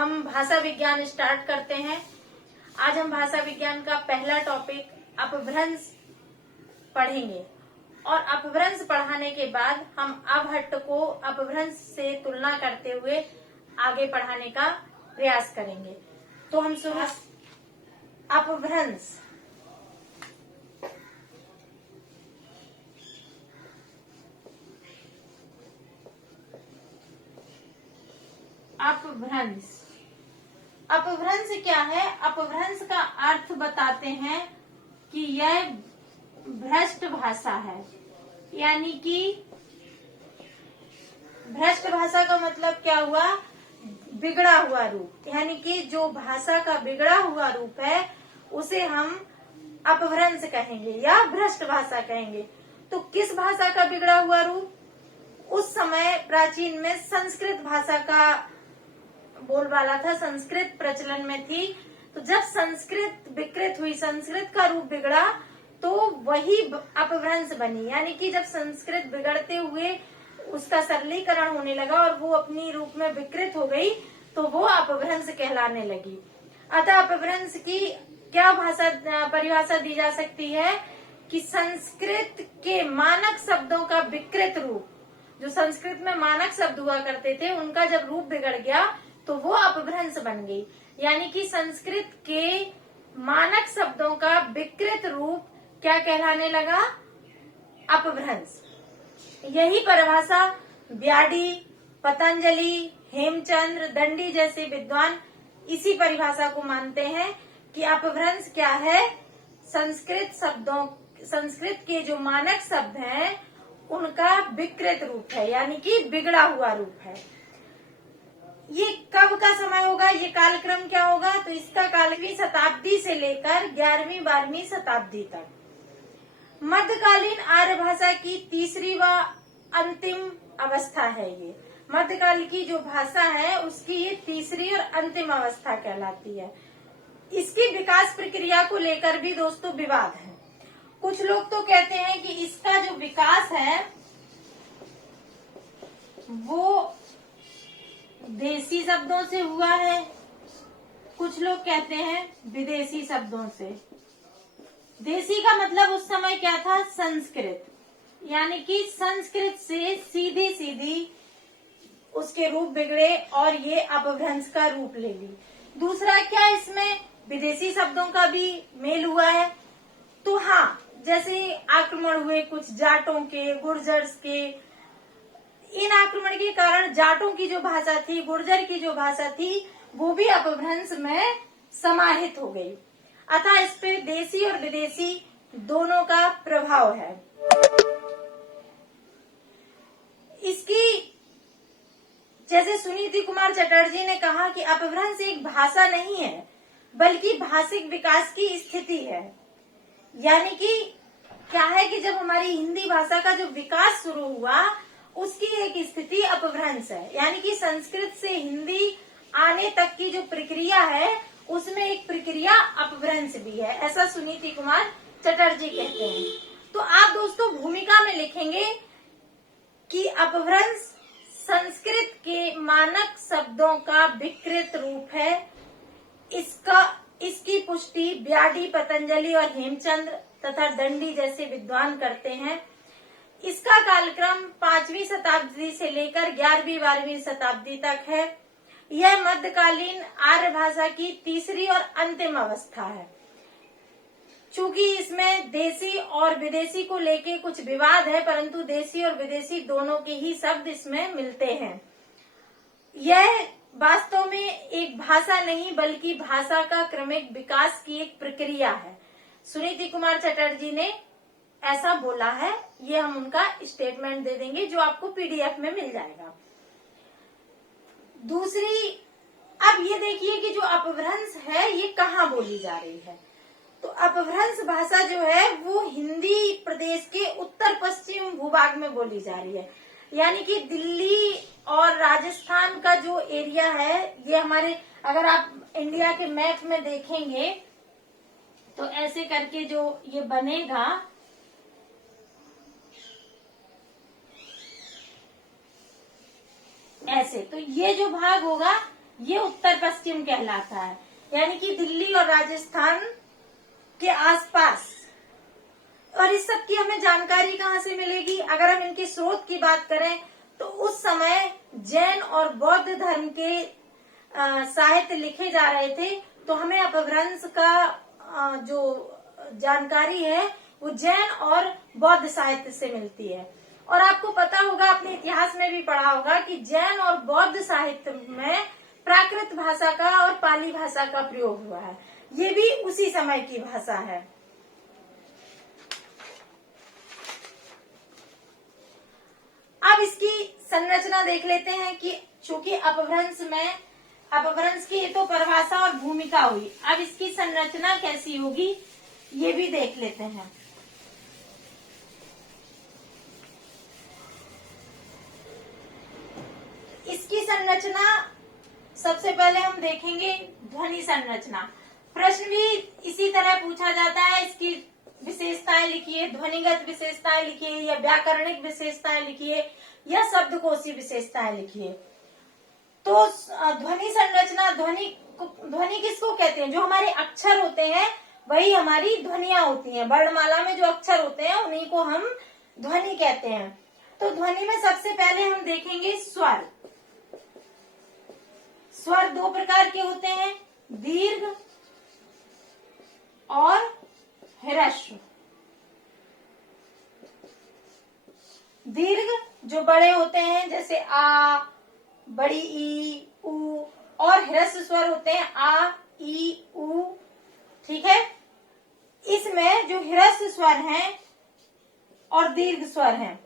हम भाषा विज्ञान स्टार्ट करते हैं। आज हम भाषा विज्ञान का पहला टॉपिक अपभ्रंश पढ़ेंगे और अपभ्रंश पढ़ाने के बाद हम अवहट्ट को अपभ्रंश से तुलना करते हुए आगे पढ़ाने का प्रयास करेंगे। तो हम शुरू अपभ्रंश। अपभ्रंश अपभ्रंश क्या है? अपभ्रंश का अर्थ बताते हैं कि यह भ्रष्ट भाषा है, यानी कि भ्रष्ट भाषा का मतलब क्या हुआ? बिगड़ा हुआ रूप, यानी कि जो भाषा का बिगड़ा हुआ रूप है उसे हम अपभ्रंश कहेंगे या भ्रष्ट भाषा कहेंगे। तो किस भाषा का बिगड़ा हुआ रूप? उस समय प्राचीन में संस्कृत भाषा का बोलबाला था, संस्कृत प्रचलन में थी। तो जब संस्कृत विकृत हुई, संस्कृत का रूप बिगड़ा, तो वही अपभ्रंश बनी। यानी कि जब संस्कृत बिगड़ते हुए उसका सरलीकरण होने लगा और वो अपनी रूप में विकृत हो गई, तो वो अपभ्रंश कहलाने लगी। अतः अपभ्रंश की क्या परिभाषा दी जा सकती है कि संस्कृत के मानक शब्दों का विकृत रूप, जो संस्कृत में मानक शब्द हुआ करते थे, उनका जब रूप बिगड़ गया तो वो अपभ्रंश बन गई। यानी कि संस्कृत के मानक शब्दों का विकृत रूप क्या कहलाने लगा? अपभ्रंश। यही परिभाषा ब्याडी, पतंजलि, हेमचंद्र, दंडी जैसे विद्वान इसी परिभाषा को मानते हैं कि अपभ्रंश क्या है? संस्कृत के जो मानक शब्द हैं उनका विकृत रूप है, यानी कि बिगड़ा हुआ रूप है। ये कब का समय होगा? ये कालक्रम क्या होगा? तो इसका 11वीं शताब्दी से लेकर 11वीं 12वीं शताब्दी तक, मध्यकालीन आर्य भाषा की तीसरी व अंतिम अवस्था है। ये मध्यकाल की जो भाषा है उसकी ये तीसरी और अंतिम अवस्था कहलाती है। इसकी विकास प्रक्रिया को लेकर भी दोस्तों विवाद है। कुछ लोग तो कहते हैं कि इसका जो विकास है वो देसी शब्दों से हुआ है, कुछ लोग कहते हैं विदेशी शब्दों से। देसी का मतलब उस समय क्या था? संस्कृत, यानी कि संस्कृत से सीधी सीधी उसके रूप बिगड़े और ये अपभ्रंश का रूप ले ली। दूसरा क्या, इसमें विदेशी शब्दों का भी मेल हुआ है। तो हाँ, जैसे आक्रमण हुए कुछ जाटों के, गुर्जर्स के, इन आक्रमण के कारण जाटों की जो भाषा थी, गुर्जर की जो भाषा थी, वो भी अपभ्रंश में समाहित हो गई। अतः इस पे देसी और विदेशी दोनों का प्रभाव है। इसकी जैसे सुनीति कुमार चटर्जी ने कहा कि अपभ्रंश एक भाषा नहीं है बल्कि भाषिक विकास की स्थिति है। यानी कि क्या है कि जब हमारी हिंदी भाषा का जो विकास शुरू हुआ उसकी एक स्थिति अपभ्रंश है। यानी कि संस्कृत से हिंदी आने तक की जो प्रक्रिया है उसमें एक प्रक्रिया अपभ्रंश भी है, ऐसा सुनीति कुमार चटर्जी कहते हैं। तो आप दोस्तों भूमिका में लिखेंगे कि अपभ्रंश संस्कृत के मानक शब्दों का विकृत रूप है। इसकी पुष्टि ब्याडी, पतंजलि और हेमचंद्र तथा दंडी जैसे विद्वान करते हैं। इसका कालक्रम 5वीं शताब्दी से लेकर 11वीं 12वीं शताब्दी तक है। यह मध्यकालीन आर्य भाषा की तीसरी और अंतिम अवस्था है। चूंकि इसमें देसी और विदेशी को लेके कुछ विवाद है, परंतु देसी और विदेशी दोनों के ही शब्द इसमें मिलते हैं। यह वास्तव में एक भाषा नहीं बल्कि भाषा का क्रमिक विकास की एक प्रक्रिया है। सुनीति कुमार चटर्जी ने ऐसा बोला है। ये हम उनका स्टेटमेंट दे देंगे जो आपको पीडीएफ में मिल जाएगा। दूसरी, अब ये देखिए कि जो अपभ्रंश है ये कहाँ बोली जा रही है। तो अपभ्रंश भाषा जो है वो हिंदी प्रदेश के उत्तर पश्चिम भूभाग में बोली जा रही है। यानी कि दिल्ली और राजस्थान का जो एरिया है ये हमारे, अगर आप इंडिया के मैप में देखेंगे तो ऐसे करके जो ये बनेगा, ऐसे, तो ये जो भाग होगा ये उत्तर पश्चिम कहलाता है, यानी कि दिल्ली और राजस्थान के आसपास। और इस सब की हमें जानकारी कहाँ से मिलेगी? अगर हम इनके स्रोत की बात करें तो उस समय जैन और बौद्ध धर्म के साहित्य लिखे जा रहे थे, तो हमें अपभ्रंश का जो जानकारी है वो जैन और बौद्ध साहित्य से मिलती है। और आपको पता होगा, अपने इतिहास में भी पढ़ा होगा कि जैन और बौद्ध साहित्य में प्राकृत भाषा का और पाली भाषा का प्रयोग हुआ है। ये भी उसी समय की भाषा है। अब इसकी संरचना देख लेते हैं कि चूंकि अपभ्रंश की ये तो परिभाषा और भूमिका हुई, अब इसकी संरचना कैसी होगी ये भी देख लेते हैं। इसकी संरचना सबसे पहले हम देखेंगे ध्वनि संरचना। प्रश्न भी इसी तरह पूछा जाता है, इसकी विशेषताएं लिखिए, ध्वनिगत विशेषताएं लिखिए, या व्याकरणिक विशेषताएं लिखिए, या शब्दकोशी विशेषताएं लिखिए। तो ध्वनि संरचना, ध्वनि किसको कहते हैं? जो हमारे अक्षर होते हैं वही हमारी ध्वनियां होती हैं। वर्णमाला में जो अक्षर होते हैं उन्हीं को हम ध्वनि कहते हैं। तो ध्वनि में सबसे पहले हम देखेंगे स्वर। स्वर दो प्रकार के होते हैं, दीर्घ और ह्रस्व। दीर्घ जो बड़े होते हैं जैसे आ, बड़ी ई, उ, और ह्रस्व स्वर होते हैं आ, ई, उ। ठीक है, इसमें जो ह्रस्व स्वर हैं और दीर्घ स्वर हैं,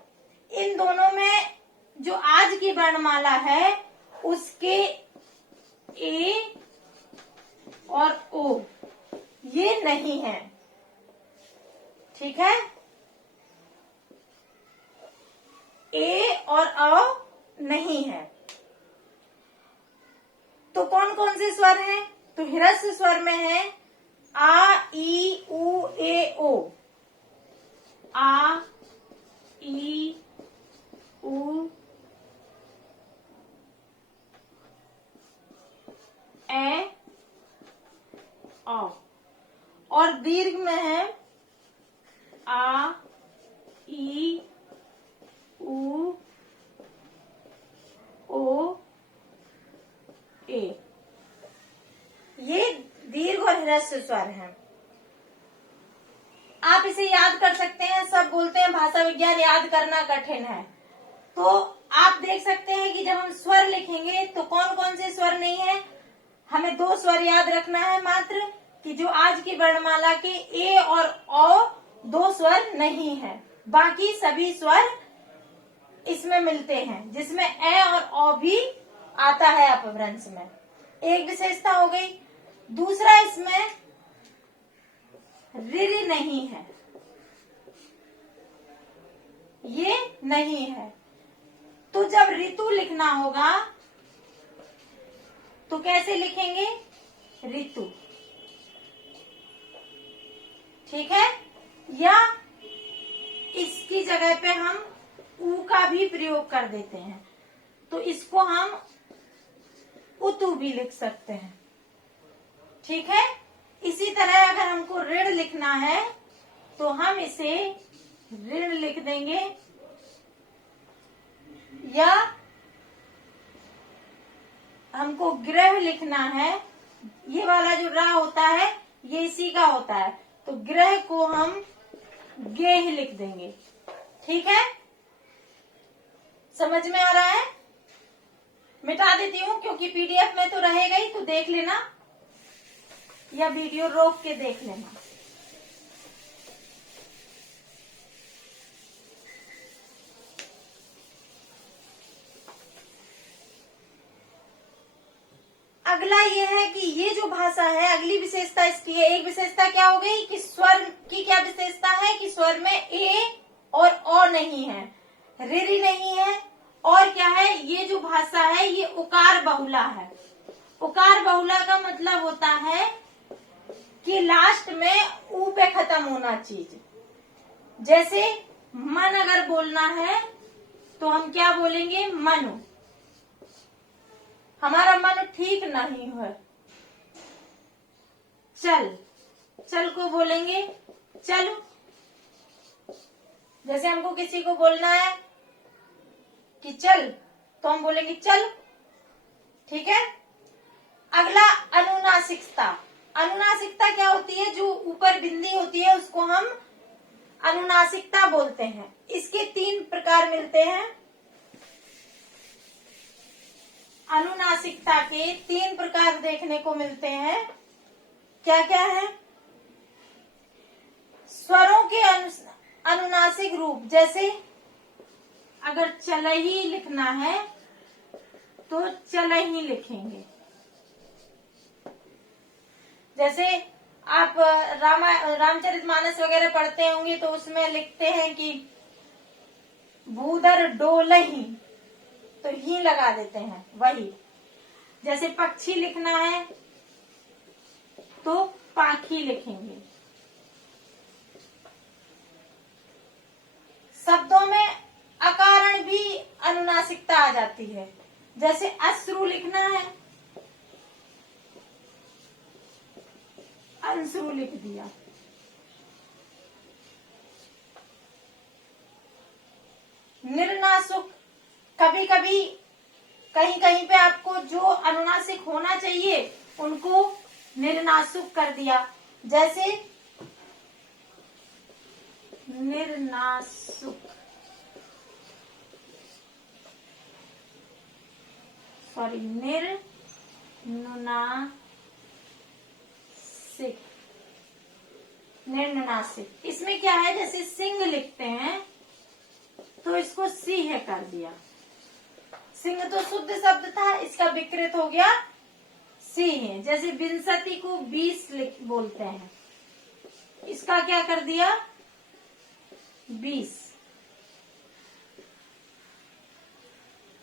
इन दोनों में जो आज की वर्णमाला है उसके ए और ओ ये नहीं है। ठीक है, ए और अ नहीं है। तो कौन कौन से स्वर हैं? तो ह्रस्व स्वर में है आ, ई, उ, ए, ओ। आ, ई, उ, ए, ओ। और दीर्घ में है आ, ई, उ, ओ, ए। ये दीर्घ और ह्रस्व स्वर हैं। आप इसे याद कर सकते हैं। सब बोलते हैं भाषा विज्ञान याद करना कठिन है, तो आप देख सकते हैं कि जब हम स्वर लिखेंगे तो कौन कौन से स्वर नहीं है। हमें दो स्वर याद रखना है मात्र, कि जो आज की वर्णमाला के ए और ओ दो स्वर नहीं है, बाकी सभी स्वर इसमें मिलते हैं, जिसमें ए और ओ भी आता है अपभ्रंश में। एक विशेषता हो गई। दूसरा, इसमें ऋ नहीं है, ये नहीं है। तो जब ऋतु लिखना होगा तो कैसे लिखेंगे? ऋतु। ठीक है, या इसकी जगह पे हम उ का भी प्रयोग कर देते हैं, तो इसको हम उतु भी लिख सकते हैं। ठीक है, इसी तरह अगर हमको ऋण लिखना है तो हम इसे ऋण लिख देंगे, या हमको ग्रह लिखना है, ये वाला जो रा होता है ये इसी का होता है, तो ग्रह को हम गेह लिख देंगे। ठीक है, समझ में आ रहा है? मिटा देती हूँ क्योंकि पीडीएफ में तो रहेगा ही, तो देख लेना या वीडियो रोक के देख लेना। अगला ये है कि ये जो भाषा है, अगली विशेषता इसकी है। एक विशेषता क्या हो गई कि स्वर की क्या विशेषता है कि स्वर में ए और ओ नहीं है, ऋ नहीं है, और क्या है, ये जो भाषा है ये उकार बहुला है। उकार बहुला का मतलब होता है कि लास्ट में ऊ पे खत्म होना चीज। जैसे मन अगर बोलना है तो हम क्या बोलेंगे? मनु। हमारा मन ठीक नहीं है। चल, चल को बोलेंगे चल। जैसे हमको किसी को बोलना है कि चल, तो हम बोलेंगे चल। ठीक है। अगला अनुनासिकता। अनुनासिकता क्या होती है? जो ऊपर बिंदी होती है उसको हम अनुनासिकता बोलते हैं। इसके 3 प्रकार मिलते हैं। अनुनासिकता के 3 प्रकार देखने को मिलते हैं। क्या क्या है? स्वरों के अनुनासिक रूप। जैसे अगर चलही लिखना है तो चलही लिखेंगे। जैसे आप रामचरितमानस वगैरह पढ़ते होंगे तो उसमें लिखते हैं कि भूधर डोलही, तो ही लगा देते हैं, वही। जैसे पक्षी लिखना है तो पाखी लिखेंगे। शब्दों में अकारण भी अनुनासिकता आ जाती है। जैसे अश्रु लिखना है, अंश्रु लिख दिया। निर्नासुक, कभी कभी कहीं कहीं पे आपको जो अनुनासिक होना चाहिए उनको निर्नासुक कर दिया। जैसे निर्नासुक, सॉरी, निर्नुनासिक। इसमें क्या है? जैसे सिंह लिखते हैं तो इसको सिंह कर दिया। सिंह तो शुद्ध शब्द था, इसका विकृत हो गया सिंह। जैसे विंशति को 20 बोलते हैं, इसका क्या कर दिया? 20।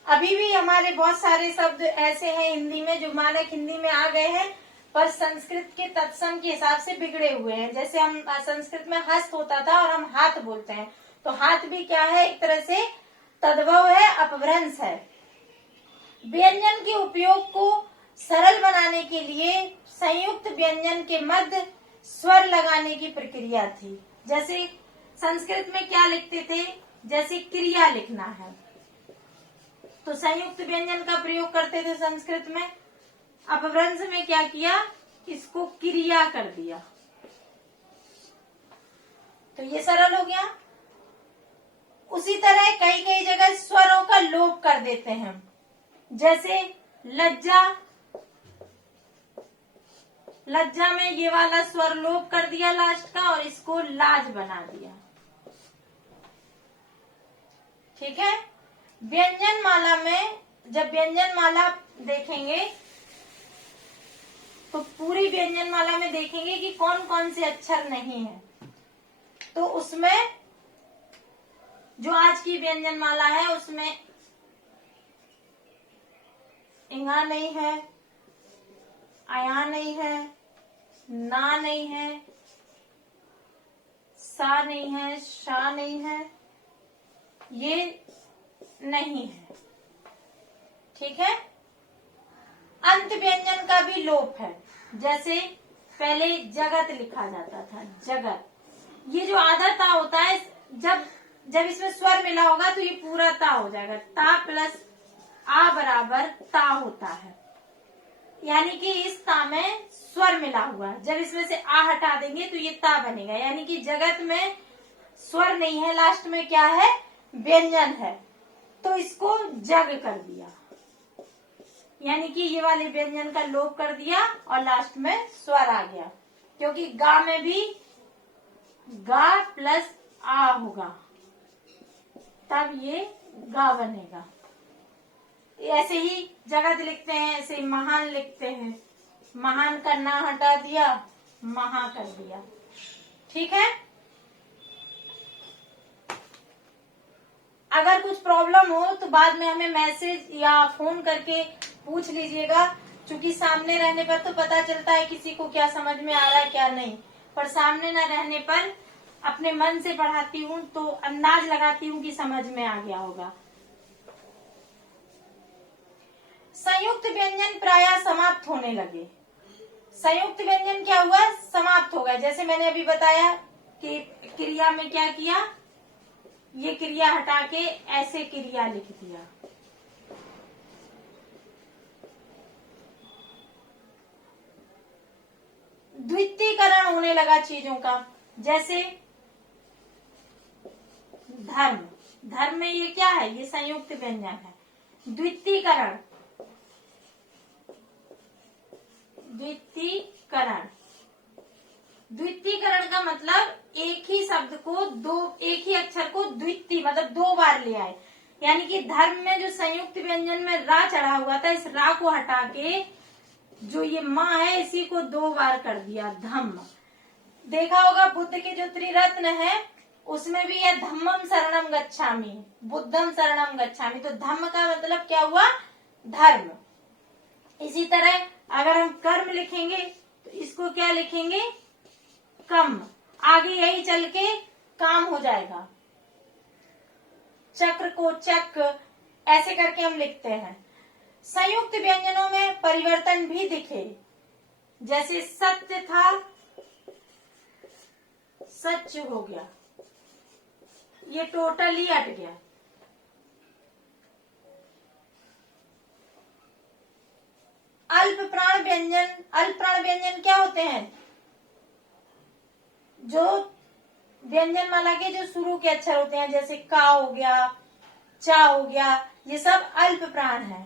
अभी भी हमारे बहुत सारे शब्द ऐसे हैं हिंदी में जो मानक हिंदी में आ गए हैं पर संस्कृत के तत्सम के हिसाब से बिगड़े हुए हैं। जैसे हम संस्कृत में हस्त होता था और हम हाथ बोलते हैं, तो हाथ भी क्या है? एक तरह से तद्भव है, अपभ्रंश है। व्यंजन के उपयोग को सरल बनाने के लिए संयुक्त व्यंजन के मध्य स्वर लगाने की प्रक्रिया थी। जैसे संस्कृत में क्या लिखते थे? जैसे क्रिया लिखना है तो संयुक्त व्यंजन का प्रयोग करते थे संस्कृत में। अपभ्रंश में क्या किया? इसको क्रिया कर दिया, तो ये सरल हो गया। उसी तरह कई कई जगह स्वरों का लोप कर देते हैं। जैसे लज्जा, लज्जा में ये वाला स्वर लोप कर दिया लास्ट का और इसको लाज बना दिया। ठीक है। व्यंजन माला में जब व्यंजन माला देखेंगे तो पूरी व्यंजन माला में देखेंगे कि कौन कौन से अक्षर नहीं है। तो उसमें जो आज की व्यंजन माला है उसमें इंगा नहीं है, आया नहीं है, ना नहीं है, सा नहीं है, शा नहीं है, ये नहीं है। ठीक है। अंत व्यंजन का भी लोप है। जैसे पहले जगत लिखा जाता था, जगत। ये जो आधा ता होता है, जब इसमें स्वर मिला होगा तो ये पूरा ता हो जाएगा। ता प्लस आ बराबर ता होता है, यानी कि इस ता में स्वर मिला हुआ है। जब इसमें से आ हटा देंगे तो ये ता बनेगा, यानी कि जगत में स्वर नहीं है, लास्ट में क्या है? व्यंजन है, तो इसको जग कर दिया, यानी कि ये वाले व्यंजन का लोप कर दिया और लास्ट में स्वर आ गया। क्योंकि गा में भी गा प्लस आ होगा, तब ये गा बनेगा। ऐसे ही जगत लिखते हैं, ऐसे ही महान लिखते हैं, महान का ना हटा दिया, महा कर दिया। ठीक है। अगर कुछ प्रॉब्लम हो तो बाद में हमें मैसेज या फोन करके पूछ लीजिएगा, क्योंकि सामने रहने पर तो पता चलता है किसी को क्या समझ में आ रहा है क्या नहीं, पर सामने न रहने पर अपने मन से पढ़ाती हूँ तो अंदाज लगाती हूँ कि समझ में आ गया होगा। संयुक्त व्यंजन प्रायः समाप्त होने लगे। संयुक्त व्यंजन क्या हुआ, समाप्त हो गया। जैसे मैंने अभी बताया कि क्रिया में क्या किया, ये क्रिया हटा के ऐसे क्रिया लिख दिया। द्वितीकरण होने लगा चीजों का। जैसे धर्म, धर्म में ये क्या है, ये संयुक्त व्यंजन है। द्वितीकरण, द्वितीकरण, द्वितीकरण का मतलब एक ही शब्द को एक ही अक्षर को द्वितीय मतलब 2 बार ले आए। यानी कि धर्म में जो संयुक्त व्यंजन में रा चढ़ा हुआ था, इस रा को हटा के जो ये माँ है इसी को 2 बार कर दिया, धम्म। देखा होगा बुद्ध के जो त्रिरत्न है उसमें भी है धम्मम शरणम गच्छामि, बुद्धम शरणम गच्छामि। तो धम्म का मतलब क्या हुआ, धर्म। इसी तरह अगर हम कर्म लिखेंगे तो इसको क्या लिखेंगे, कम। आगे यही चल के काम हो जाएगा। चक्र को चक, ऐसे करके हम लिखते हैं। संयुक्त व्यंजनों में परिवर्तन भी दिखे। जैसे सत्य था, सच हो गया, ये टोटली हट गया। अल्प प्राण व्यंजन, अल्प प्राण व्यंजन क्या होते हैं, जो व्यंजन माला के जो शुरू के अक्षर होते हैं, जैसे का हो गया, चा हो गया, ये सब अल्प प्राण है।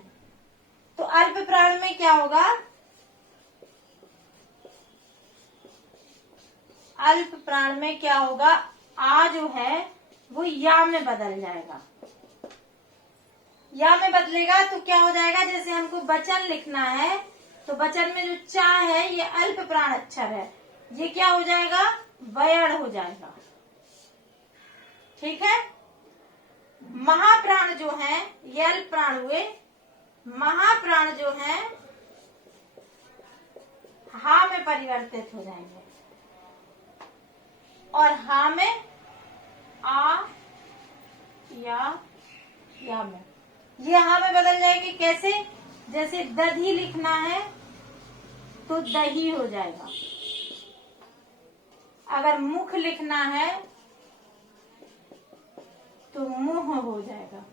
तो अल्प प्राण में क्या होगा, अल्प प्राण में क्या होगा, आ जो है वो या में बदल जाएगा। या में बदलेगा तो क्या हो जाएगा, जैसे हमको वचन लिखना है तो वचन में जो चा है ये अल्प प्राण अक्षर है, ये क्या हो जाएगा, वयण हो जाएगा। ठीक है। महाप्राण जो है ये अल्प प्राण हुए, महाप्राण जो है हा में परिवर्तित हो जाएंगे और हा में आ या में, ये हा में बदल जाएगी। कैसे, जैसे दधी लिखना है तो दही हो जाएगा, अगर मुख लिखना है तो मुंह हो जाएगा।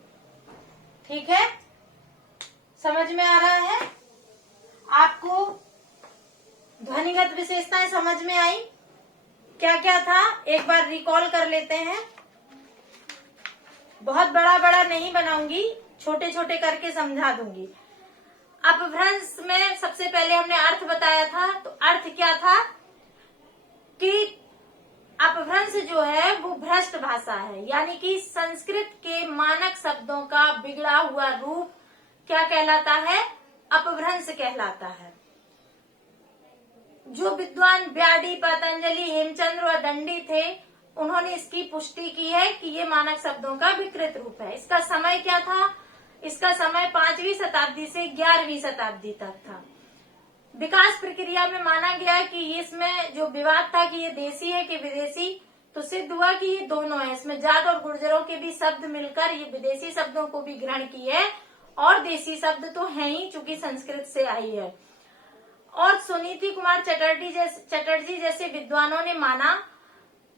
ठीक है, समझ में आ रहा है आपको, ध्वनिगत विशेषताएं समझ में आई, क्या क्या था एक बार रिकॉल कर लेते हैं। बहुत बड़ा बड़ा नहीं बनाऊंगी, छोटे छोटे करके समझा दूंगी। अपभ्रंश में सबसे पहले हमने अर्थ बताया था, तो अर्थ क्या था कि अपभ्रंश जो है वो भ्रष्ट भाषा है, यानी कि संस्कृत के मानक शब्दों का बिगड़ा हुआ रूप क्या कहलाता है, अपभ्रंश कहलाता है। जो विद्वान ब्याडी, पतंजलि, हेमचंद्र और दंडी थे उन्होंने इसकी पुष्टि की है कि ये मानक शब्दों का विकृत रूप है। इसका समय क्या था, इसका समय 5वीं शताब्दी से 11वीं शताब्दी तक था। विकास प्रक्रिया में माना गया कि इसमें जो विवाद था कि ये देसी है कि विदेशी, तो सिद्ध हुआ कि ये दोनों है। इसमें जाट और गुर्जरों के भी शब्द मिलकर ये विदेशी शब्दों को भी ग्रहण किए है और देसी शब्द तो है ही चूंकि संस्कृत से आई है। और सुनीति कुमार चटर्जी जैसे विद्वानों ने माना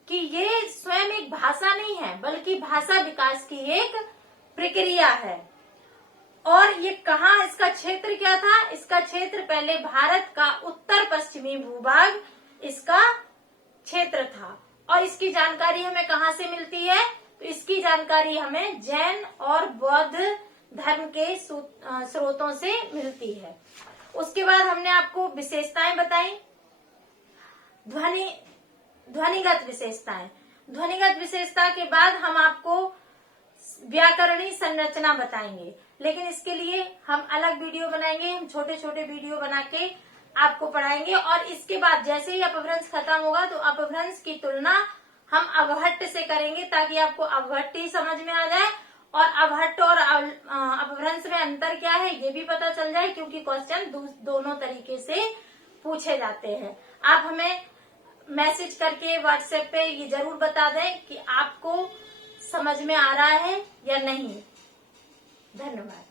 कि ये स्वयं एक भाषा नहीं है बल्कि भाषा विकास की एक प्रक्रिया है। और ये कहाँ, इसका क्षेत्र क्या था, इसका क्षेत्र पहले भारत का उत्तर पश्चिमी भूभाग इसका क्षेत्र था। और इसकी जानकारी हमें कहाँ से मिलती है, तो इसकी जानकारी हमें जैन और बौद्ध धर्म के स्रोतों से मिलती है। उसके बाद हमने आपको विशेषताएं बताई, ध्वनिगत विशेषताएं। ध्वनिगत विशेषता के बाद हम आपको व्याकरणीय संरचना बताएंगे, लेकिन इसके लिए हम अलग वीडियो बनाएंगे। हम छोटे छोटे वीडियो बना के आपको पढ़ाएंगे। और इसके बाद जैसे ही अपभ्रंश खत्म होगा तो अपभ्रंश की तुलना हम अवहट्ट से करेंगे ताकि आपको अवहट्ट ही समझ में आ जाए और अवहट्ट और अपभ्रंश में अंतर क्या है ये भी पता चल जाए, क्योंकि क्वेश्चन दोनों तरीके से पूछे जाते हैं। आप हमें मैसेज करके व्हाट्सएप पे ये जरूर बता दें कि आपको समझ में आ रहा है या नहीं। धन्यवाद।